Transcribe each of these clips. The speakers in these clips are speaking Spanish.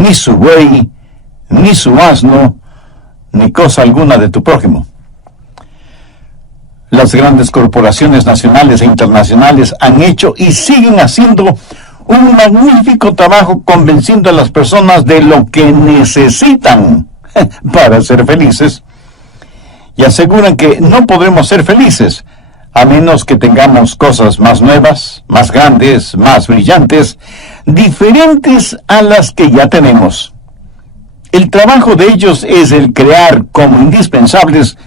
ni su buey, ni su asno, ni cosa alguna de tu prójimo. Las grandes corporaciones nacionales e internacionales han hecho y siguen haciendo un magnífico trabajo convenciendo a las personas de lo que necesitan para ser felices, y aseguran que no podremos ser felices a menos que tengamos cosas más nuevas, más grandes, más brillantes, diferentes a las que ya tenemos. El trabajo de ellos es el crear como indispensables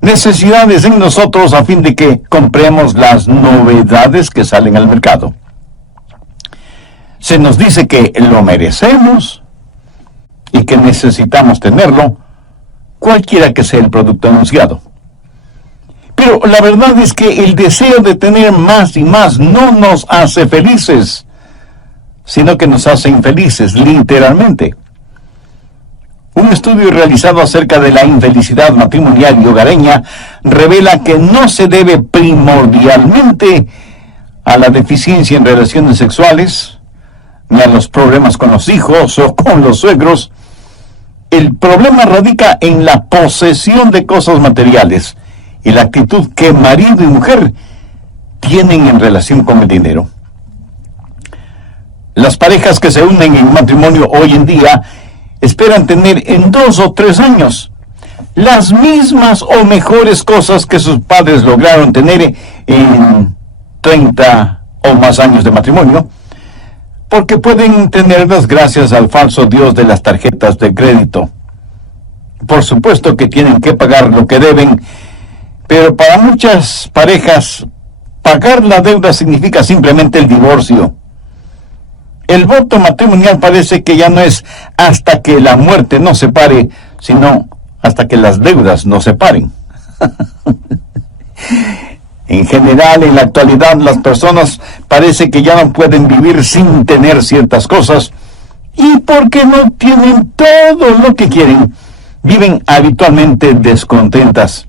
necesidades en nosotros a fin de que compremos las novedades que salen al mercado. Se nos dice que lo merecemos y que necesitamos tenerlo, cualquiera que sea el producto anunciado. Pero la verdad es que el deseo de tener más y más no nos hace felices, sino que nos hace infelices, literalmente. Un estudio realizado acerca de la infelicidad matrimonial y hogareña revela que no se debe primordialmente a la deficiencia en relaciones sexuales, ni a los problemas con los hijos o con los suegros. El problema radica en la posesión de cosas materiales y la actitud que marido y mujer tienen en relación con el dinero. Las parejas que se unen en matrimonio hoy en día esperan tener en 2 o 3 años las mismas o mejores cosas que sus padres lograron tener en 30 o más años de matrimonio, porque pueden tenerlas gracias al falso Dios de las tarjetas de crédito. Por supuesto que tienen que pagar lo que deben, pero para muchas parejas, pagar la deuda significa simplemente el divorcio. El voto matrimonial parece que ya no es hasta que la muerte nos separe, sino hasta que las deudas nos separen. En general, en la actualidad, las personas parece que ya no pueden vivir sin tener ciertas cosas, y porque no tienen todo lo que quieren, viven habitualmente descontentas.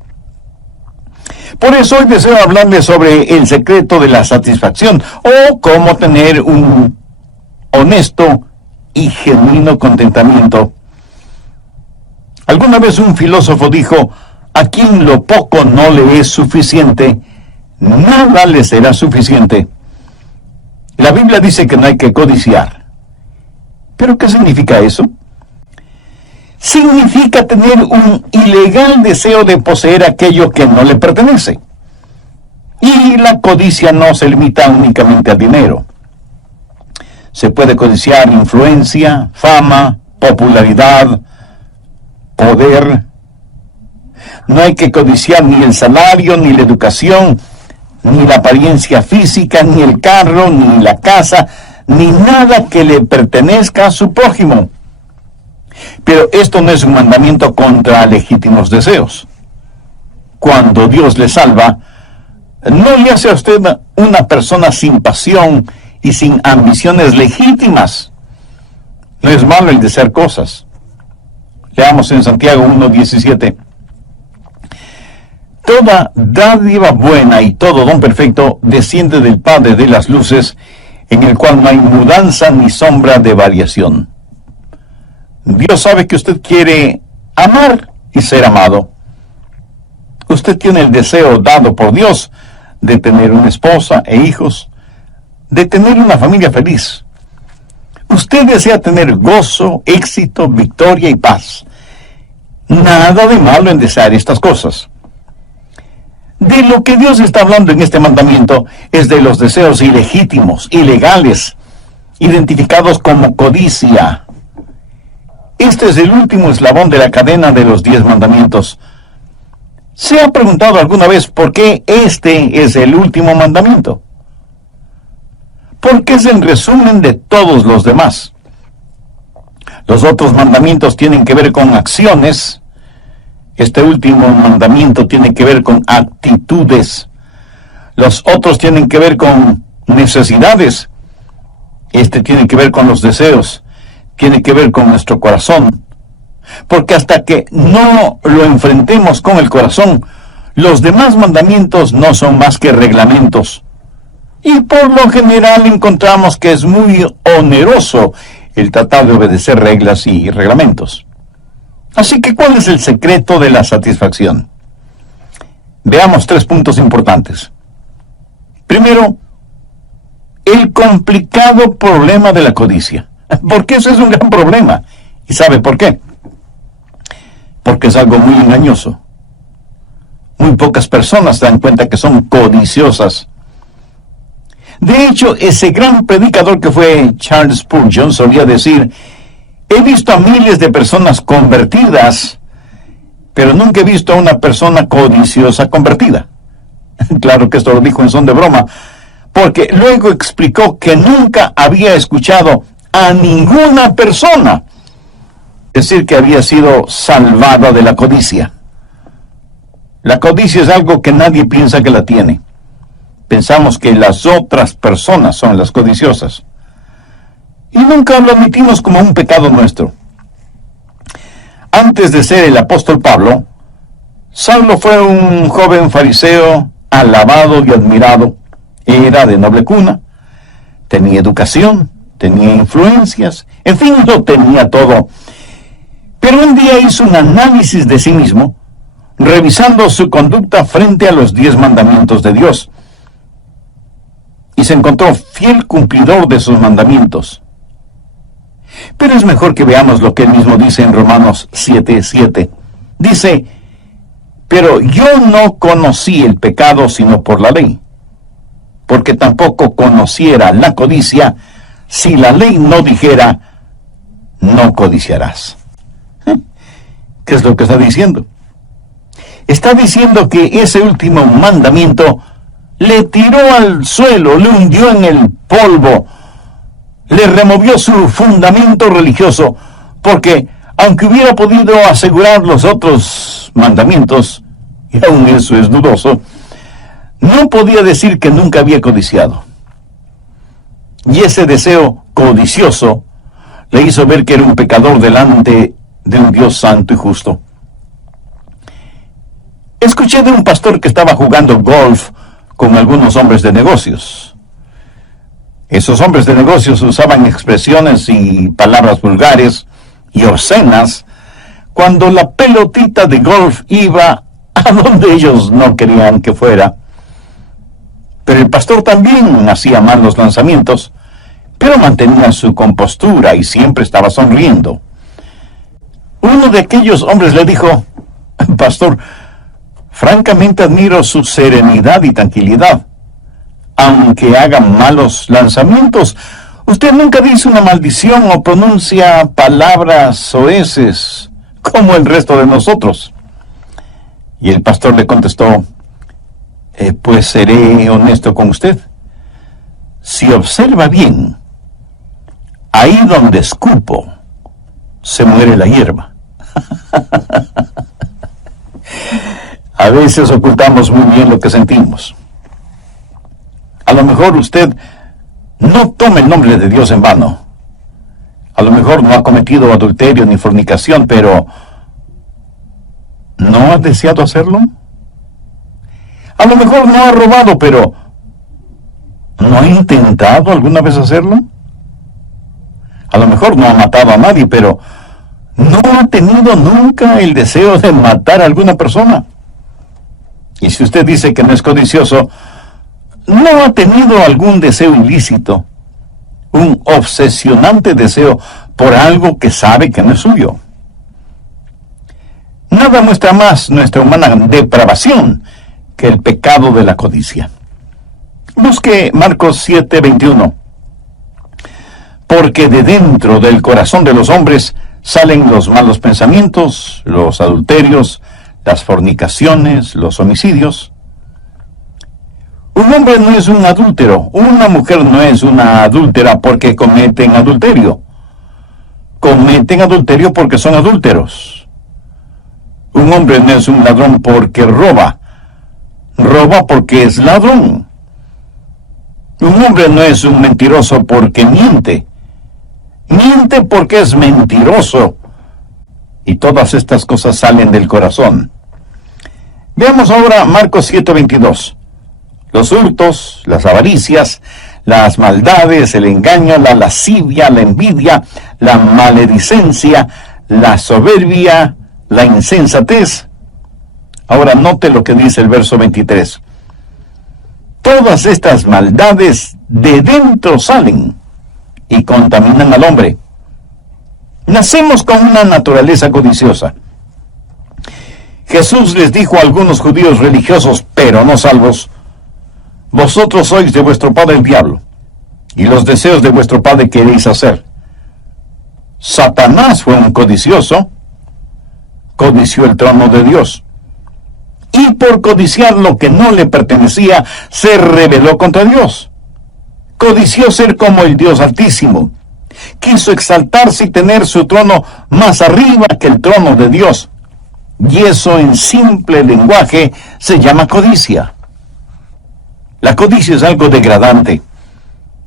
Por eso hoy deseo hablarles sobre el secreto de la satisfacción, o cómo tener un honesto y genuino contentamiento. Alguna vez un filósofo dijo: a quien lo poco no le es suficiente, nada le será suficiente. La Biblia dice que no hay que codiciar. ¿Pero qué significa eso? Significa tener un ilegal deseo de poseer aquello que no le pertenece. Y la codicia no se limita únicamente al dinero. Se puede codiciar influencia, fama, popularidad, poder. No hay que codiciar ni el salario, ni la educación, ni la apariencia física, ni el carro, ni la casa, ni nada que le pertenezca a su prójimo. Pero esto no es un mandamiento contra legítimos deseos. Cuando Dios le salva, no le hace a usted una persona sin pasión y sin ambiciones legítimas. No es malo el desear cosas. Leamos en Santiago 1:17. Toda dádiva buena y todo don perfecto desciende del Padre de las luces, en el cual no hay mudanza ni sombra de variación. Dios sabe que usted quiere amar y ser amado. Usted tiene el deseo dado por Dios de tener una esposa e hijos, de tener una familia feliz. Usted desea tener gozo, éxito, victoria y paz. Nada de malo en desear estas cosas. De lo que Dios está hablando en este mandamiento es de los deseos ilegítimos, ilegales, identificados como codicia. Este es el último eslabón de la cadena de los 10 mandamientos. ¿Se ha preguntado alguna vez por qué este es el último mandamiento? Porque es el resumen de todos los demás. Los otros mandamientos tienen que ver con acciones. Este último mandamiento tiene que ver con actitudes. Los otros tienen que ver con necesidades. Este tiene que ver con los deseos. Tiene que ver con nuestro corazón. Porque hasta que no lo enfrentemos con el corazón, los demás mandamientos no son más que reglamentos. Y por lo general encontramos que es muy oneroso el tratar de obedecer reglas y reglamentos. Así que, ¿cuál es el secreto de la satisfacción? Veamos 3 puntos importantes. Primero, el complicado problema de la codicia. Porque ese es un gran problema. ¿Y sabe por qué? Porque es algo muy engañoso. Muy pocas personas se dan cuenta que son codiciosas. De hecho, ese gran predicador que fue Charles Spurgeon solía decir: he visto a miles de personas convertidas, pero nunca he visto a una persona codiciosa convertida. Claro que esto lo dijo en son de broma, porque luego explicó que nunca había escuchado a ninguna persona decir que había sido salvada de la codicia. La codicia es algo que nadie piensa que la tiene. Pensamos que las otras personas son las codiciosas. Y nunca lo admitimos como un pecado nuestro. Antes de ser el apóstol Pablo, Saulo fue un joven fariseo alabado y admirado. Era de noble cuna, tenía educación, tenía influencias, en fin, lo tenía todo. Pero un día hizo un análisis de sí mismo, revisando su conducta frente a los 10 mandamientos de Dios. Y se encontró fiel cumplidor de sus mandamientos. Pero es mejor que veamos lo que él mismo dice en Romanos 7:7. Dice: pero yo no conocí el pecado sino por la ley, porque tampoco conociera la codicia si la ley no dijera: no codiciarás. ¿Qué es lo que está diciendo? Está diciendo que ese último mandamiento le tiró al suelo, le hundió en el polvo, le removió su fundamento religioso, porque aunque hubiera podido asegurar los otros mandamientos, y aún eso es dudoso, no podía decir que nunca había codiciado. Y ese deseo codicioso le hizo ver que era un pecador delante de un Dios santo y justo. Escuché de un pastor que estaba jugando golf con algunos hombres de negocios. Esos hombres de negocios usaban expresiones y palabras vulgares y obscenas cuando la pelotita de golf iba a donde ellos no querían que fuera. Pero el pastor también hacía malos lanzamientos, pero mantenía su compostura y siempre estaba sonriendo. Uno de aquellos hombres le dijo: pastor, francamente admiro su serenidad y tranquilidad. Aunque haga malos lanzamientos, usted nunca dice una maldición o pronuncia palabras soeces como el resto de nosotros. Y el pastor le contestó: pues seré honesto con usted. Si observa bien, ahí donde escupo, se muere la hierba. A veces ocultamos muy bien lo que sentimos. A lo mejor usted no tome el nombre de Dios en vano. A lo mejor no ha cometido adulterio ni fornicación, pero ¿no ha deseado hacerlo? A lo mejor no ha robado, pero ¿no ha intentado alguna vez hacerlo? A lo mejor no ha matado a nadie, pero ¿no ha tenido nunca el deseo de matar a alguna persona? Y si usted dice que no es codicioso, ¿no ha tenido algún deseo ilícito? Un obsesionante deseo por algo que sabe que no es suyo. Nada muestra más nuestra humana depravación que el pecado de la codicia. Busque Marcos 7:21. Porque de dentro del corazón de los hombres salen los malos pensamientos, los adulterios, las fornicaciones, los homicidios. Un hombre no es un adúltero, una mujer no es una adúltera porque cometen adulterio. Cometen adulterio porque son adúlteros. Un hombre no es un ladrón porque roba. Roba porque es ladrón. Un hombre no es un mentiroso porque miente. Miente porque es mentiroso. Y todas estas cosas salen del corazón. Veamos ahora Marcos 7:22. Los hurtos, las avaricias, las maldades, el engaño, la lascivia, la envidia, la maledicencia, la soberbia, la insensatez. Ahora note lo que dice el verso 23. Todas estas maldades de dentro salen y contaminan al hombre. Nacemos con una naturaleza codiciosa. Jesús les dijo a algunos judíos religiosos, pero no salvos: vosotros sois de vuestro padre el diablo, y los deseos de vuestro padre queréis hacer. Satanás fue un codicioso, codició el trono de Dios, y por codiciar lo que no le pertenecía, se rebeló contra Dios. Codició ser como el Dios Altísimo. Quiso exaltarse y tener su trono más arriba que el trono de Dios. Y eso, en simple lenguaje, se llama codicia. La codicia es algo degradante.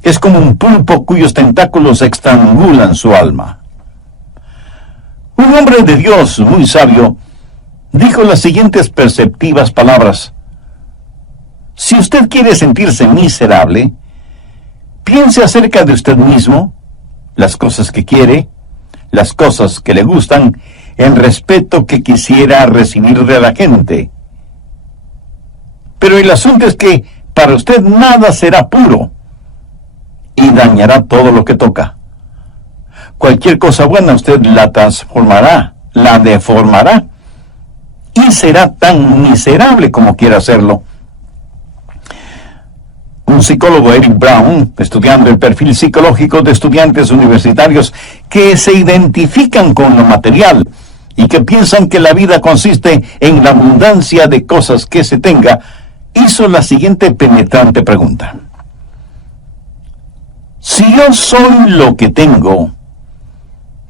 Es como un pulpo cuyos tentáculos estrangulan su alma. Un hombre de Dios muy sabio dijo las siguientes perceptivas palabras: si usted quiere sentirse miserable, piense acerca de usted mismo, las cosas que quiere, las cosas que le gustan, el respeto que quisiera recibir de la gente. Pero el asunto es que para usted nada será puro y dañará todo lo que toca. Cualquier cosa buena usted la transformará, la deformará, y será tan miserable como quiera hacerlo. Un psicólogo, Eric Brown, estudiando el perfil psicológico de estudiantes universitarios que se identifican con lo material y que piensan que la vida consiste en la abundancia de cosas que se tenga, hizo la siguiente penetrante pregunta: si yo soy lo que tengo,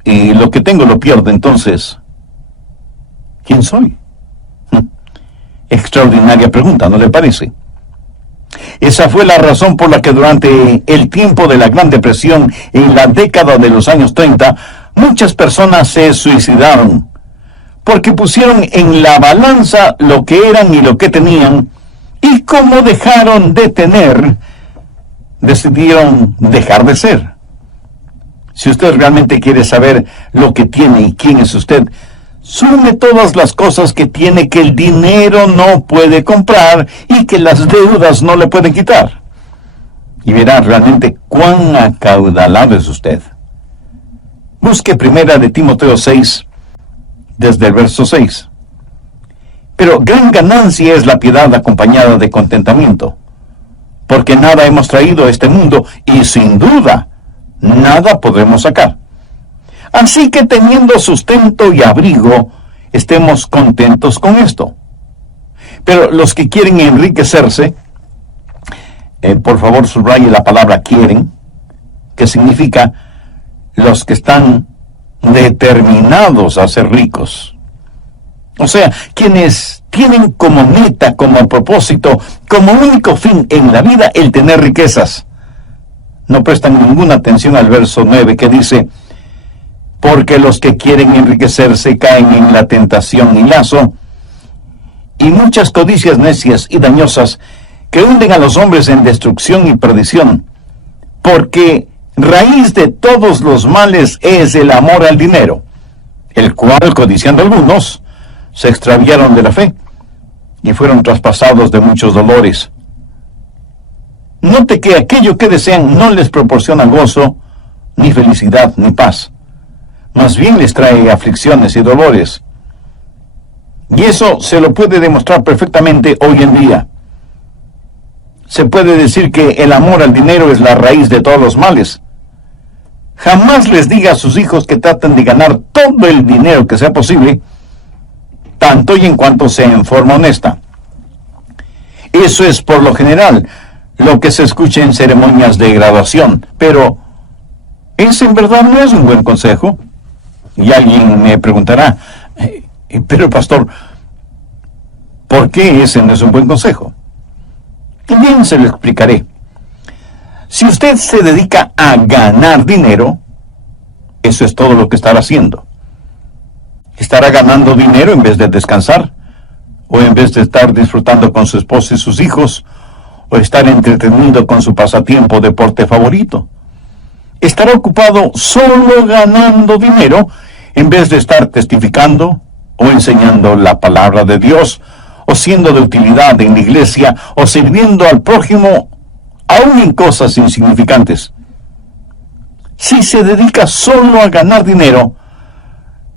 y lo que tengo lo pierdo, entonces, ¿quién soy? Extraordinaria pregunta, ¿no le parece? Esa fue la razón por la que durante el tiempo de la Gran Depresión, en la década de los años 30, muchas personas se suicidaron, porque pusieron en la balanza lo que eran y lo que tenían, y como dejaron de tener, decidieron dejar de ser. Si usted realmente quiere saber lo que tiene y quién es usted, sume todas las cosas que tiene que el dinero no puede comprar y que las deudas no le pueden quitar, y verá realmente cuán acaudalado es usted. Busque primera de Timoteo 6, desde el verso 6. Pero gran ganancia es la piedad acompañada de contentamiento, porque nada hemos traído a este mundo y sin duda nada podremos sacar. Así que teniendo sustento y abrigo, estemos contentos con esto. Pero los que quieren enriquecerse, por favor subraye la palabra quieren, que significa los que están determinados a ser ricos. O sea, quienes tienen como meta, como propósito, como único fin en la vida el tener riquezas. No prestan ninguna atención al verso 9 que dice: porque los que quieren enriquecerse caen en la tentación y lazo, y muchas codicias necias y dañosas que hunden a los hombres en destrucción y perdición, porque raíz de todos los males es el amor al dinero, el cual, codiciando algunos, se extraviaron de la fe y fueron traspasados de muchos dolores. Note que aquello que desean no les proporciona gozo, ni felicidad, ni paz. Más bien les trae aflicciones y dolores. Y eso se lo puede demostrar perfectamente hoy en día. Se puede decir que el amor al dinero es la raíz de todos los males. Jamás les diga a sus hijos que traten de ganar todo el dinero que sea posible, tanto y en cuanto sea en forma honesta. Eso es por lo general lo que se escucha en ceremonias de graduación, pero ese en verdad no es un buen consejo. Y alguien me preguntará: pero pastor, ¿por qué ese no es un buen consejo? Y bien, se lo explicaré. Si usted se dedica a ganar dinero, eso es todo lo que estará haciendo. Estará ganando dinero en vez de descansar, o en vez de estar disfrutando con su esposa y sus hijos, o estar entretenido con su pasatiempo o deporte favorito. Estará ocupado solo ganando dinero en vez de estar testificando o enseñando la palabra de Dios, o siendo de utilidad en la iglesia, o sirviendo al prójimo, aún en cosas insignificantes. Si se dedica solo a ganar dinero,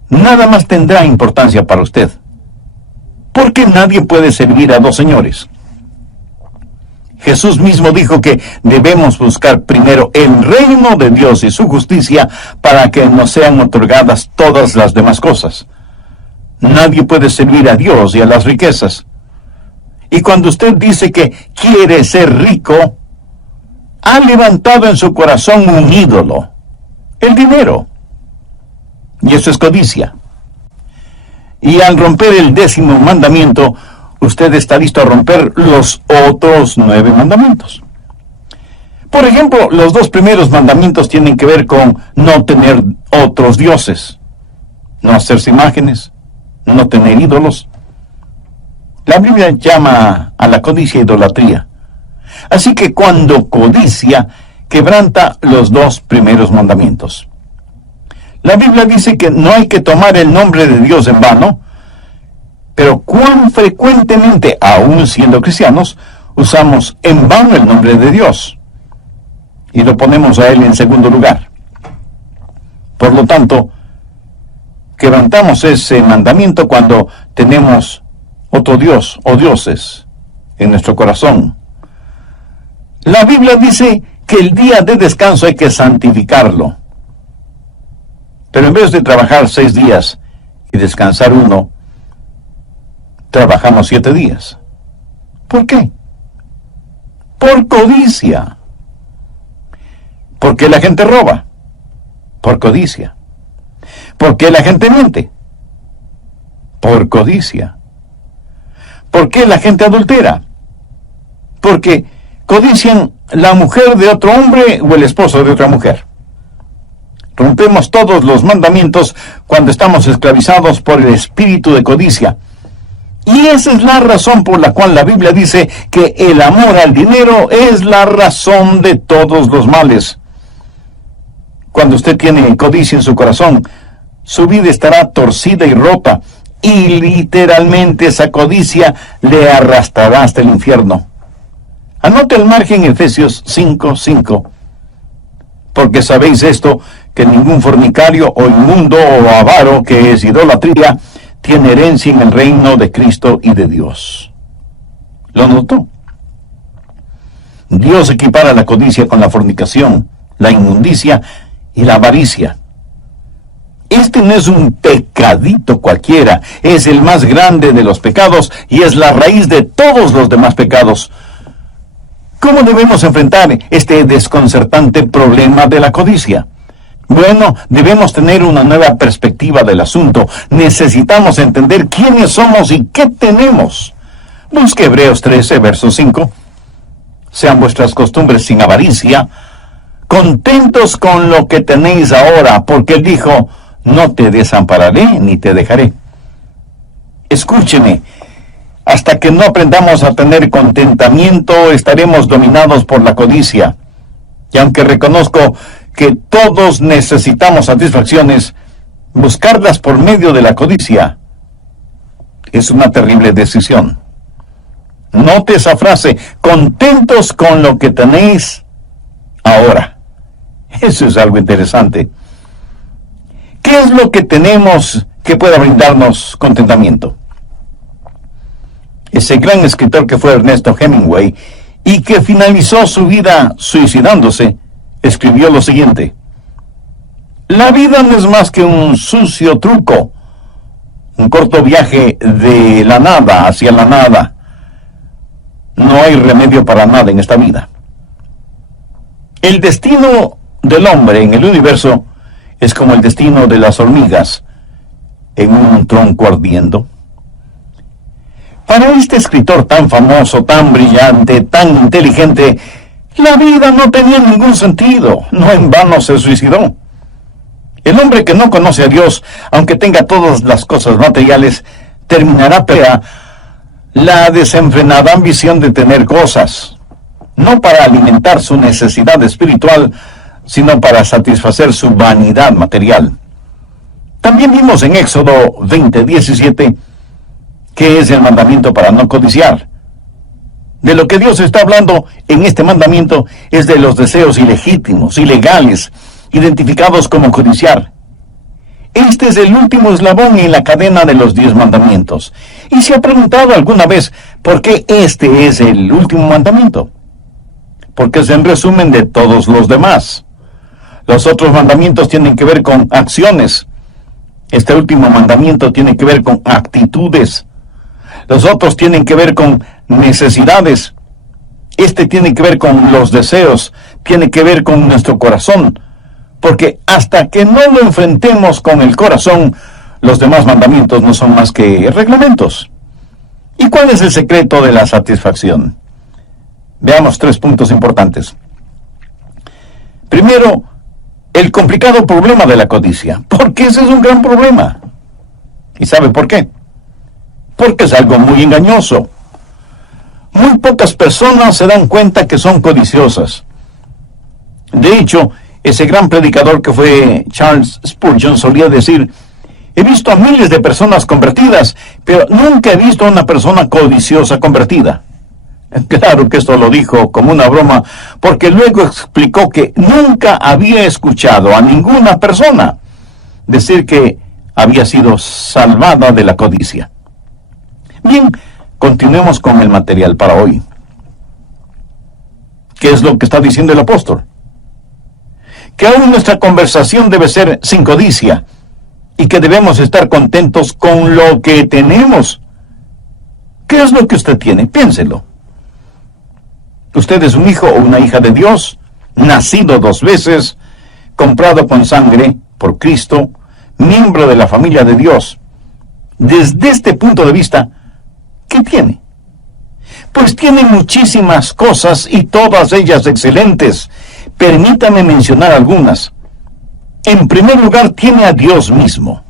nada más tendrá importancia para usted, porque nadie puede servir a dos señores. Jesús mismo dijo que debemos buscar primero el reino de Dios y su justicia para que nos sean otorgadas todas las demás cosas. Nadie puede servir a Dios y a las riquezas. Y cuando usted dice que quiere ser rico, ha levantado en su corazón un ídolo, el dinero. Y eso es codicia. Y al romper el 10º mandamiento, usted está listo a romper los otros 9 mandamientos. Por ejemplo, los 2 primeros mandamientos tienen que ver con no tener otros dioses, no hacerse imágenes, no tener ídolos. La Biblia llama a la codicia idolatría. Así que cuando codicia, quebranta los 2 primeros mandamientos. La Biblia dice que no hay que tomar el nombre de Dios en vano, pero cuán frecuentemente, aún siendo cristianos, usamos en vano el nombre de Dios y lo ponemos a Él en segundo lugar. Por lo tanto, quebrantamos ese mandamiento cuando tenemos otro Dios o dioses en nuestro corazón. La Biblia dice que el día de descanso hay que santificarlo. Pero en vez de trabajar 6 días y descansar 1, trabajamos 7 días. ¿Por qué? Por codicia. ¿Por qué la gente roba? Por codicia. ¿Por qué la gente miente? Por codicia. ¿Por qué la gente adultera? Porque codician la mujer de otro hombre o el esposo de otra mujer. Rompemos todos los mandamientos cuando estamos esclavizados por el espíritu de codicia. Y esa es la razón por la cual la Biblia dice que el amor al dinero es la razón de todos los males. Cuando usted tiene codicia en su corazón, su vida estará torcida y rota, y literalmente esa codicia le arrastrará hasta el infierno. Anote el margen Efesios 5:5. Porque sabéis esto, que ningún fornicario o inmundo o avaro, que es idolatría, tiene herencia en el reino de Cristo y de Dios. ¿Lo notó? Dios equipara la codicia con la fornicación, la inmundicia y la avaricia. Este no es un pecadito cualquiera, es el más grande de los pecados y es la raíz de todos los demás pecados. ¿Cómo debemos enfrentar este desconcertante problema de la codicia? Bueno, debemos tener una nueva perspectiva del asunto. Necesitamos entender quiénes somos y qué tenemos. Busque Hebreos 13, verso 5. Sean vuestras costumbres sin avaricia, contentos con lo que tenéis ahora, porque Él dijo, no te desampararé ni te dejaré. Escúcheme, hasta que no aprendamos a tener contentamiento, estaremos dominados por la codicia. Y aunque reconozco que todos necesitamos satisfacciones, buscarlas por medio de la codicia es una terrible decisión. Note esa frase, contentos con lo que tenéis ahora. Eso es algo interesante. ¿Qué es lo que tenemos que pueda brindarnos contentamiento? Ese gran escritor que fue Ernesto Hemingway y que finalizó su vida suicidándose, escribió lo siguiente: la vida no es más que un sucio truco, un corto viaje de la nada hacia la nada. No hay remedio para nada en esta vida. El destino del hombre en el universo es como el destino de las hormigas en un tronco ardiendo. Para este escritor tan famoso, tan brillante, tan inteligente, la vida no tenía ningún sentido. No en vano se suicidó. El hombre que no conoce a Dios, aunque tenga todas las cosas materiales, terminará por la desenfrenada ambición de tener cosas. no para alimentar su necesidad espiritual, sino para satisfacer su vanidad material. También vimos en Éxodo 20:17 que es el mandamiento para no codiciar. De lo que Dios está hablando en este mandamiento es de los deseos ilegítimos, ilegales, identificados como codiciar. Este es el último eslabón en la cadena de los 10 mandamientos. ¿Y se ha preguntado alguna vez por qué este es el último mandamiento? Porque es en resumen de todos los demás. Los otros mandamientos tienen que ver con acciones. Este último mandamiento tiene que ver con actitudes. Los otros tienen que ver con necesidades. Este tiene que ver con los deseos, tiene que ver con nuestro corazón. Porque hasta que no lo enfrentemos con el corazón, los demás mandamientos no son más que reglamentos. ¿Y cuál es el secreto de la satisfacción? Veamos 3 puntos importantes. Primero, el complicado problema de la codicia. Porque ese es un gran problema. ¿Y sabe por qué? Porque es algo muy engañoso. Muy pocas personas se dan cuenta que son codiciosas. De hecho, ese gran predicador que fue Charles Spurgeon solía decir: he visto a miles de personas convertidas, pero nunca he visto a una persona codiciosa convertida. Claro que esto lo dijo como una broma, porque luego explicó que nunca había escuchado a ninguna persona decir que había sido salvada de la codicia. Bien, continuemos con el material para hoy. ¿Qué es lo que está diciendo el apóstol? Que aún nuestra conversación debe ser sin codicia y que debemos estar contentos con lo que tenemos. ¿Qué es lo que usted tiene? Piénselo. Usted es un hijo o una hija de Dios, nacido 2 veces, comprado con sangre por Cristo, miembro de la familia de Dios. Desde este punto de vista, ¿qué tiene? Pues tiene muchísimas cosas y todas ellas excelentes. Permítame mencionar algunas. En primer lugar, tiene a Dios mismo.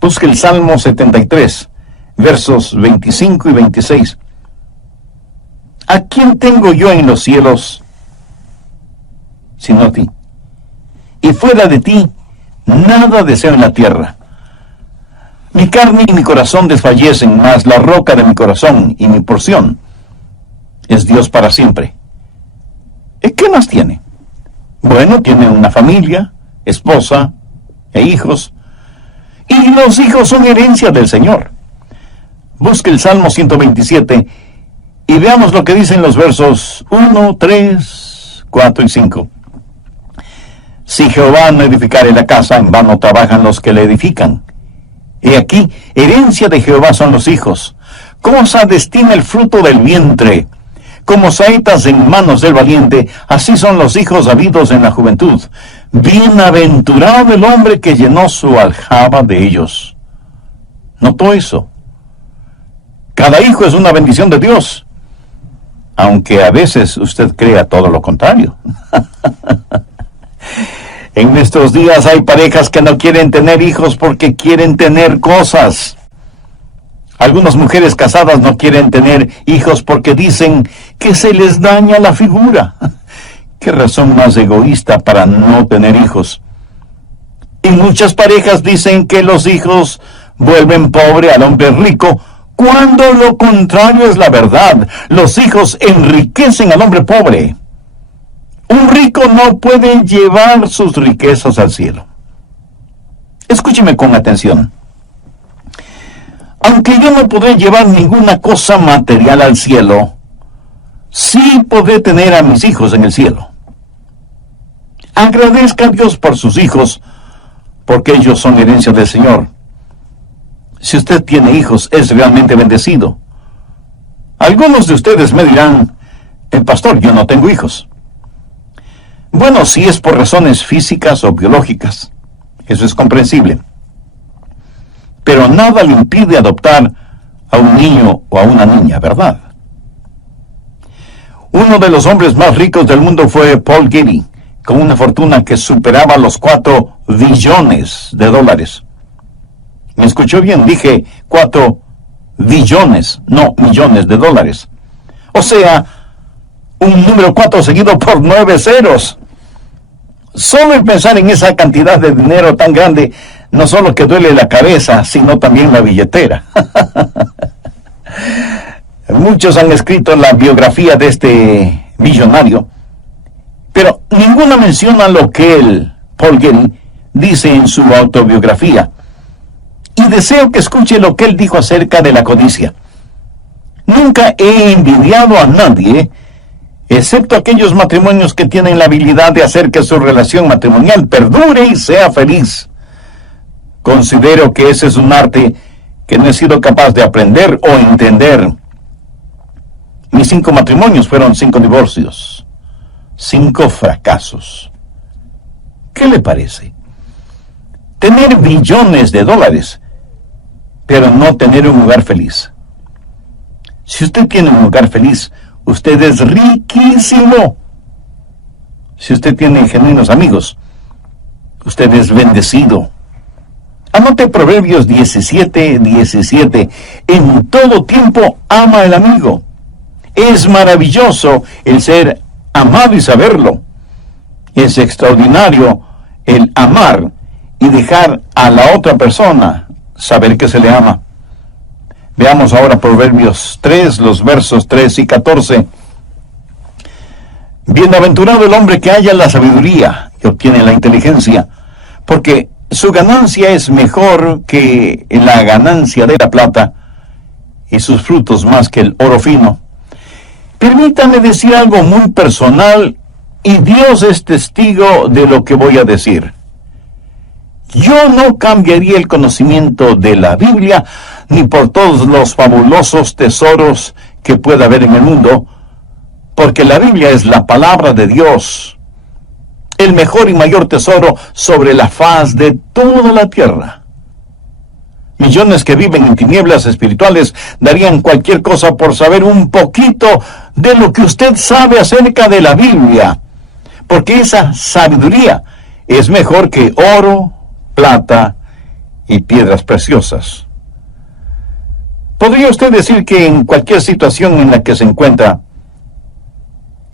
Busque el Salmo 73, versos 25 y 26. ¿A quién tengo yo en los cielos sino a ti? Y fuera de ti, nada deseo en la tierra. Mi carne y mi corazón desfallecen, mas la roca de mi corazón y mi porción es Dios para siempre. ¿Y qué más tiene? Bueno, tiene una familia, esposa e hijos. Y los hijos son herencia del Señor. Busque el Salmo 127 y veamos lo que dicen los versos 1, 3, 4 y 5. Si Jehová no edificare la casa, en vano trabajan los que la edifican. He aquí, herencia de Jehová son los hijos. Cosa destina el fruto del vientre. Como saetas en manos del valiente, así son los hijos habidos en la juventud. Bienaventurado el hombre que llenó su aljaba de ellos. ¿Notó eso? Cada hijo es una bendición de Dios, aunque a veces usted crea todo lo contrario. En nuestros días hay parejas que no quieren tener hijos porque quieren tener cosas. Algunas mujeres casadas no quieren tener hijos porque dicen que se les daña la figura. ¿Qué razón más egoísta para no tener hijos? Y muchas parejas dicen que los hijos vuelven pobre al hombre rico, cuando lo contrario es la verdad. Los hijos enriquecen al hombre pobre. Un rico no puede llevar sus riquezas al cielo. Escúcheme con atención. Aunque yo no podré llevar ninguna cosa material al cielo, sí podré tener a mis hijos en el cielo. Agradezca a Dios por sus hijos, porque ellos son herencia del Señor. Si usted tiene hijos, es realmente bendecido. Algunos de ustedes me dirán: pastor, yo no tengo hijos. Bueno, si es por razones físicas o biológicas, eso es comprensible. Pero nada le impide adoptar a un niño o a una niña, ¿verdad? Uno de los hombres más ricos del mundo fue Paul Getty, con una fortuna que superaba los 4 billones de dólares. ¿Me escuchó bien? Dije 4 billones, no millones de dólares. O sea, un número 4 seguido por 9 ceros. Solo el pensar en esa cantidad de dinero tan grande, no solo que duele la cabeza, sino también la billetera. Muchos han escrito la biografía de este millonario, pero ninguno menciona lo que él, Paul Getty, dice en su autobiografía. Y deseo que escuche lo que él dijo acerca de la codicia. Nunca he envidiado a nadie, excepto aquellos matrimonios que tienen la habilidad de hacer que su relación matrimonial perdure y sea feliz. Considero que ese es un arte que no he sido capaz de aprender o entender. Mis 5 matrimonios fueron 5 divorcios, 5 fracasos. ¿Qué le parece? Tener billones de dólares, pero no tener un hogar feliz. Si usted tiene un hogar feliz, usted es riquísimo. Si usted tiene genuinos amigos, usted es bendecido. Anote Proverbios 17:17. En todo tiempo ama al amigo. Es maravilloso el ser amado y saberlo. Es extraordinario el amar y dejar a la otra persona saber que se le ama. Veamos ahora Proverbios 3, los versos 3 y 14. Bienaventurado el hombre que halla la sabiduría y obtiene la inteligencia, porque su ganancia es mejor que la ganancia de la plata, y sus frutos más que el oro fino. Permítame decir algo muy personal, y Dios es testigo de lo que voy a decir. Yo no cambiaría el conocimiento de la Biblia ni por todos los fabulosos tesoros que pueda haber en el mundo, porque la Biblia es la palabra de Dios, el mejor y mayor tesoro sobre la faz de toda la tierra. Millones que viven en tinieblas espirituales darían cualquier cosa por saber un poquito de lo que usted sabe acerca de la Biblia, porque esa sabiduría es mejor que oro, plata y piedras preciosas. ¿Podría usted decir que en cualquier situación en la que se encuentra,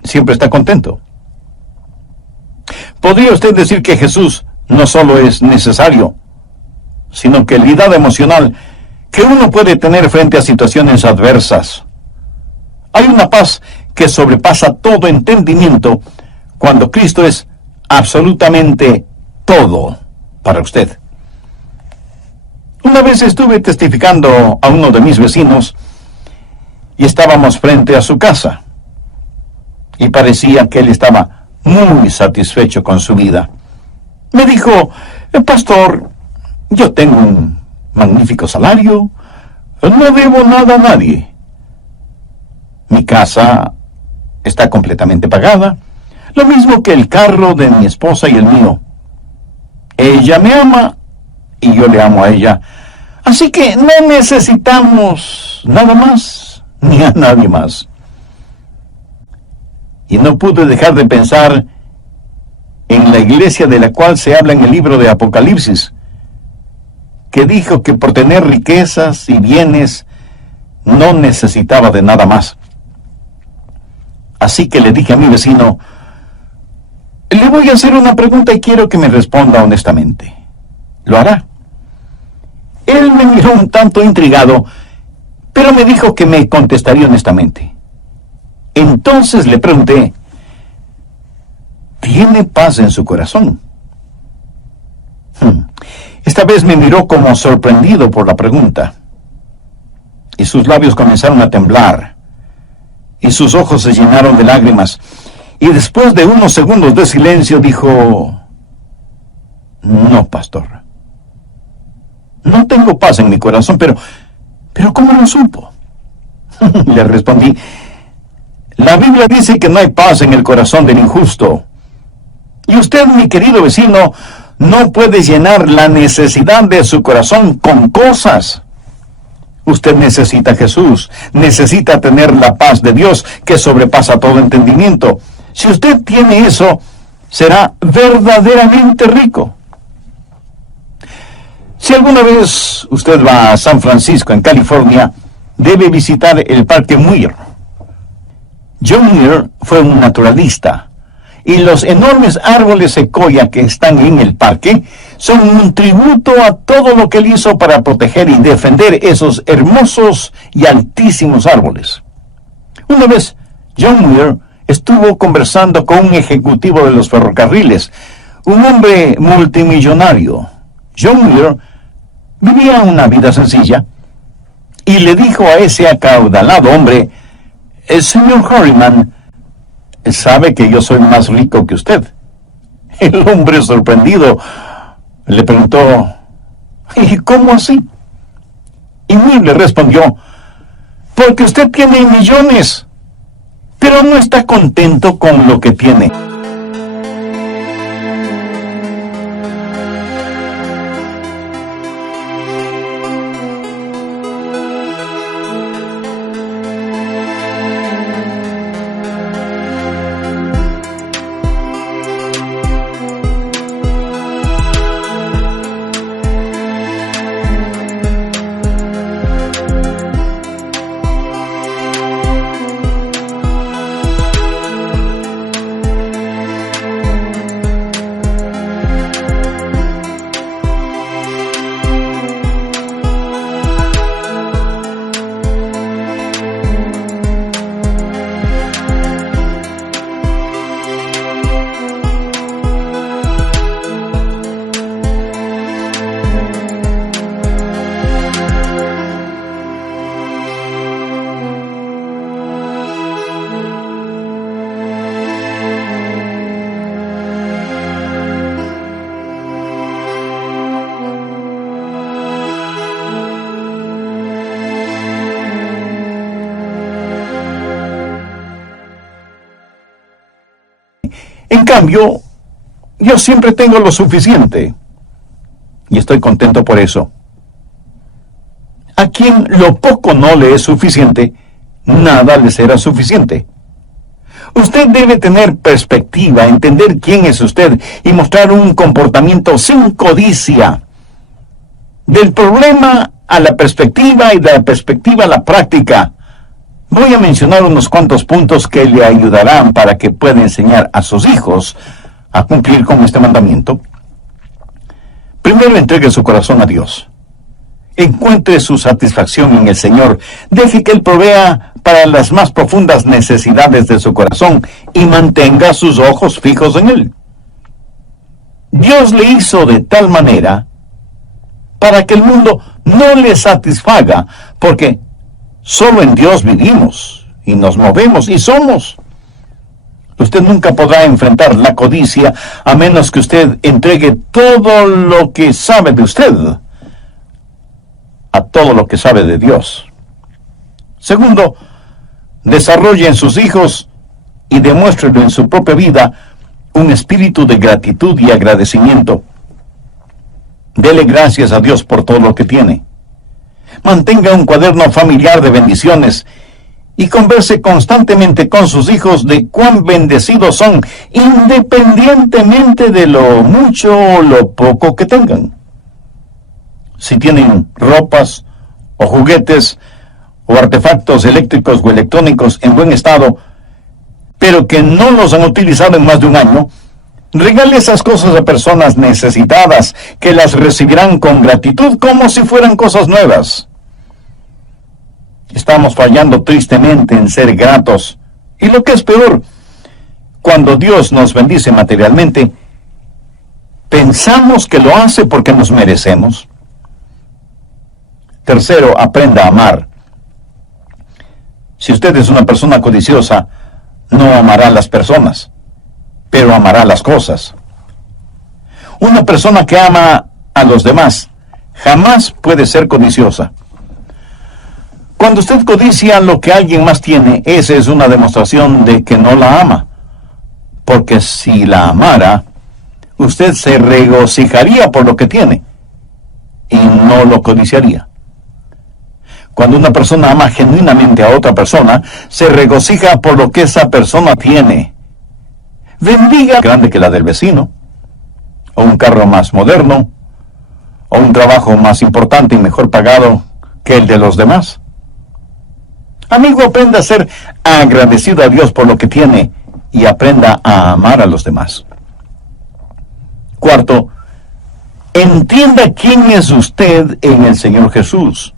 siempre está contento? ¿Podría usted decir que Jesús no solo es necesario, sino que el cuidado emocional que uno puede tener frente a situaciones adversas? Hay una paz que sobrepasa todo entendimiento cuando Cristo es absolutamente todo para usted. Una vez estuve testificando a uno de mis vecinos y estábamos frente a su casa y parecía que él estaba muy satisfecho con su vida. Me dijo: pastor, yo tengo un magnífico salario, no debo nada a nadie. Mi casa está completamente pagada, lo mismo que el carro de mi esposa y el mío. Ella me ama y yo le amo a ella, así que no necesitamos nada más ni a nadie más. Y no pude dejar de pensar en la iglesia de la cual se habla en el libro de Apocalipsis, que dijo que por tener riquezas y bienes no necesitaba de nada más. Así que le dije a mi vecino: le voy a hacer una pregunta y quiero que me responda honestamente. ¿Lo hará? Él me miró un tanto intrigado, pero me dijo que me contestaría honestamente. Entonces le pregunté: ¿tiene paz en su corazón? Esta vez me miró como sorprendido por la pregunta, y sus labios comenzaron a temblar, y sus ojos se llenaron de lágrimas, y después de unos segundos de silencio dijo: no, pastor, no tengo paz en mi corazón, pero ¿cómo lo supo? Le respondí: la Biblia dice que no hay paz en el corazón del injusto. Y usted, mi querido vecino, no puede llenar la necesidad de su corazón con cosas. Usted necesita a Jesús, necesita tener la paz de Dios que sobrepasa todo entendimiento. Si usted tiene eso, será verdaderamente rico. Si alguna vez usted va a San Francisco, en California, debe visitar el Parque Muir. John Muir fue un naturalista, y los enormes árboles secoya que están en el parque son un tributo a todo lo que él hizo para proteger y defender esos hermosos y altísimos árboles. Una vez, John Muir estuvo conversando con un ejecutivo de los ferrocarriles, un hombre multimillonario. John Muir vivía una vida sencilla y le dijo a ese acaudalado hombre: señor Harriman, ¿sabe que yo soy más rico que usted? El hombre, sorprendido, le preguntó: ¿y cómo así? Y Muir le respondió: porque usted tiene millones, pero no está contento con lo que tiene. En cambio, yo siempre tengo lo suficiente, y estoy contento por eso. A quien lo poco no le es suficiente, nada le será suficiente. Usted debe tener perspectiva, entender quién es usted y mostrar un comportamiento sin codicia. Del problema a la perspectiva y de la perspectiva a la práctica. Voy a mencionar unos cuantos puntos que le ayudarán para que pueda enseñar a sus hijos a cumplir con este mandamiento. Primero, entregue su corazón a Dios. Encuentre su satisfacción en el Señor. Deje que Él provea para las más profundas necesidades de su corazón y mantenga sus ojos fijos en Él. Dios le hizo de tal manera para que el mundo no le satisfaga, porque solo en Dios vivimos y nos movemos y somos. Usted nunca podrá enfrentar la codicia a menos que usted entregue todo lo que sabe de usted a todo lo que sabe de Dios. Segundo, desarrolle en sus hijos y demuéstrelo en su propia vida un espíritu de gratitud y agradecimiento. Dele gracias a Dios por todo lo que tiene. Mantenga un cuaderno familiar de bendiciones y converse constantemente con sus hijos de cuán bendecidos son, independientemente de lo mucho o lo poco que tengan. Si tienen ropas o juguetes o artefactos eléctricos o electrónicos en buen estado, pero que no los han utilizado en más de un año, regale esas cosas a personas necesitadas que las recibirán con gratitud como si fueran cosas nuevas. Estamos fallando tristemente en ser gratos. Y lo que es peor, cuando Dios nos bendice materialmente, pensamos que lo hace porque nos merecemos. Tercero, aprenda a amar. Si usted es una persona codiciosa, no amará a las personas, pero amará las cosas. Una persona que ama a los demás jamás puede ser codiciosa. Cuando usted codicia lo que alguien más tiene, esa es una demostración de que no la ama. Porque si la amara, usted se regocijaría por lo que tiene y no lo codiciaría. Cuando una persona ama genuinamente a otra persona, se regocija por lo que esa persona tiene. Bendiga grande que la del vecino, o un carro más moderno, o un trabajo más importante y mejor pagado que el de los demás. Amigo, aprenda a ser agradecido a Dios por lo que tiene y aprenda a amar a los demás. Cuarto, entienda quién es usted en el Señor Jesús.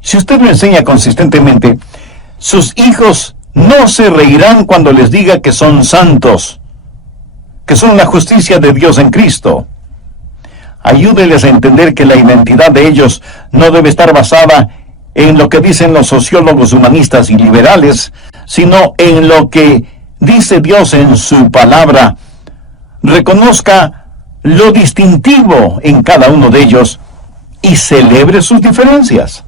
Si usted lo enseña consistentemente, sus hijos no se reirán cuando les diga que son santos, que son la justicia de Dios en Cristo. Ayúdeles a entender que la identidad de ellos no debe estar basada en lo que dicen los sociólogos humanistas y liberales, sino en lo que dice Dios en su palabra. Reconozca lo distintivo en cada uno de ellos y celebre sus diferencias.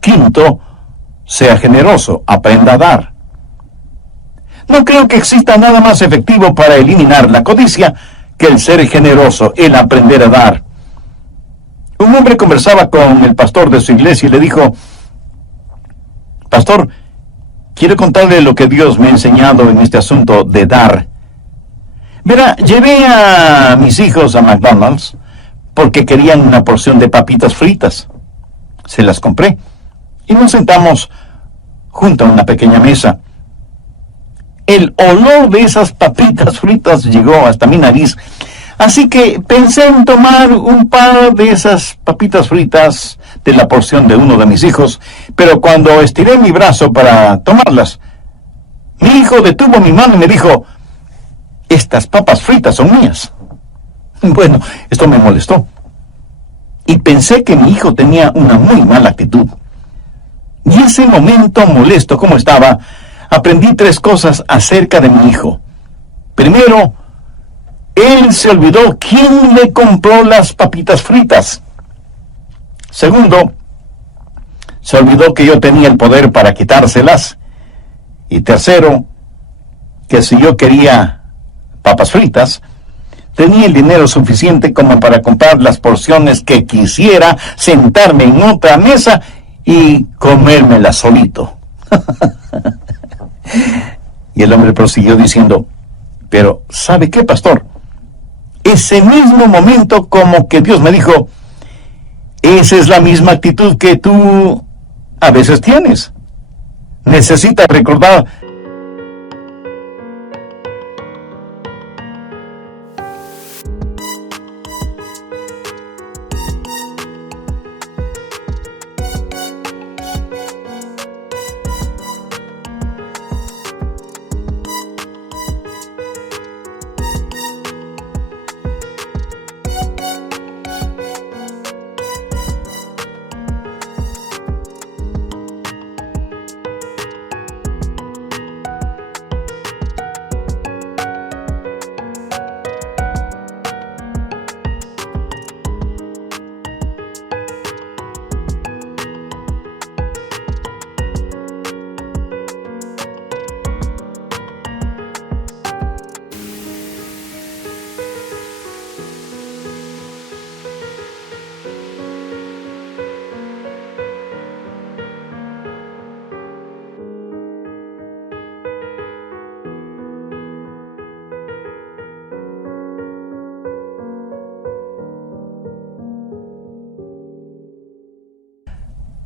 Quinto, sea generoso, aprenda a dar. No creo que exista nada más efectivo para eliminar la codicia que el ser generoso, el aprender a dar. Un hombre conversaba con el pastor de su iglesia y le dijo: Pastor, quiero contarle lo que Dios me ha enseñado en este asunto de dar. Verá, llevé a mis hijos a McDonald's porque querían una porción de papitas fritas. Se las compré y nos sentamos junto a una pequeña mesa. El olor de esas papitas fritas llegó hasta mi nariz, así que pensé en tomar un par de esas papitas fritas de la porción de uno de mis hijos, pero cuando estiré mi brazo para tomarlas, mi hijo detuvo mi mano y me dijo: estas papas fritas son mías. Bueno, esto me molestó, y pensé que mi hijo tenía una muy mala actitud. Y ese momento molesto como estaba, aprendí 3 cosas acerca de mi hijo. Primero, él se olvidó quién le compró las papitas fritas. Segundo, se olvidó que yo tenía el poder para quitárselas. Y tercero, que si yo quería papas fritas, tenía el dinero suficiente como para comprar las porciones que quisiera, sentarme en otra mesa y comérmelas solito. Y el hombre prosiguió diciendo: pero ¿sabe qué, pastor? Ese mismo momento como que Dios me dijo: esa es la misma actitud que tú a veces tienes. Necesitas recordar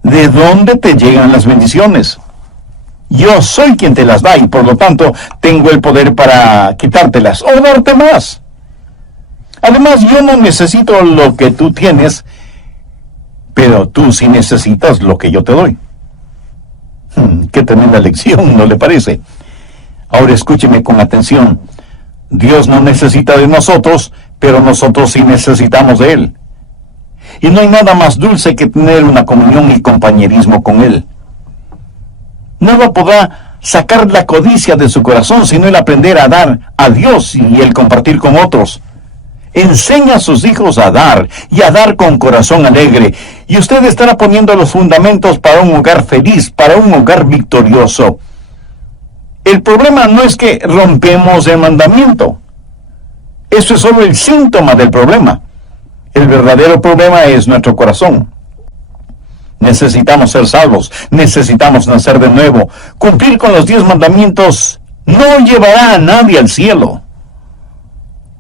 ¿de dónde te llegan las bendiciones? Yo soy quien te las da y por lo tanto tengo el poder para quitártelas o darte más. Además, yo no necesito lo que tú tienes, pero tú sí necesitas lo que yo te doy. Qué tremenda lección, ¿no le parece? Ahora escúcheme con atención. Dios no necesita de nosotros, pero nosotros sí necesitamos de Él. Y no hay nada más dulce que tener una comunión y compañerismo con Él. Nada podrá sacar la codicia de su corazón sino el aprender a dar a Dios y el compartir con otros. Enseña a sus hijos a dar y a dar con corazón alegre, y usted estará poniendo los fundamentos para un hogar feliz, para un hogar victorioso. El problema no es que rompemos el mandamiento. Eso es solo el síntoma del problema. El verdadero problema es nuestro corazón. Necesitamos ser salvos, necesitamos nacer de nuevo. Cumplir con los 10 mandamientos no llevará a nadie al cielo.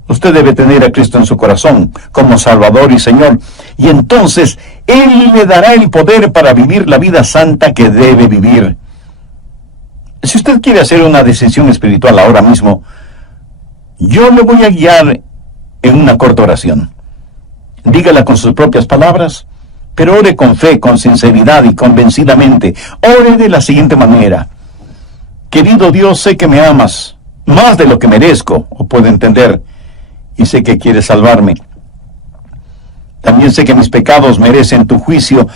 Usted debe tener a Cristo en su corazón como Salvador y Señor, y entonces Él le dará el poder para vivir la vida santa que debe vivir. Si usted quiere hacer una decisión espiritual ahora mismo, yo le voy a guiar en una corta oración. Dígala con sus propias palabras, pero ore con fe, con sinceridad y convencidamente. Ore de la siguiente manera: querido Dios, sé que me amas más de lo que merezco o puedo entender, y sé que quieres salvarme. También sé que mis pecados merecen tu juicio,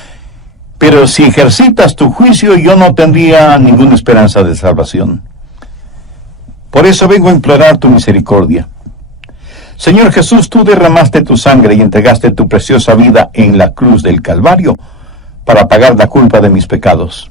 pero si ejercitas tu juicio yo no tendría ninguna esperanza de salvación. Por eso vengo a implorar tu misericordia. Señor Jesús, tú derramaste tu sangre y entregaste tu preciosa vida en la cruz del Calvario para pagar la culpa de mis pecados.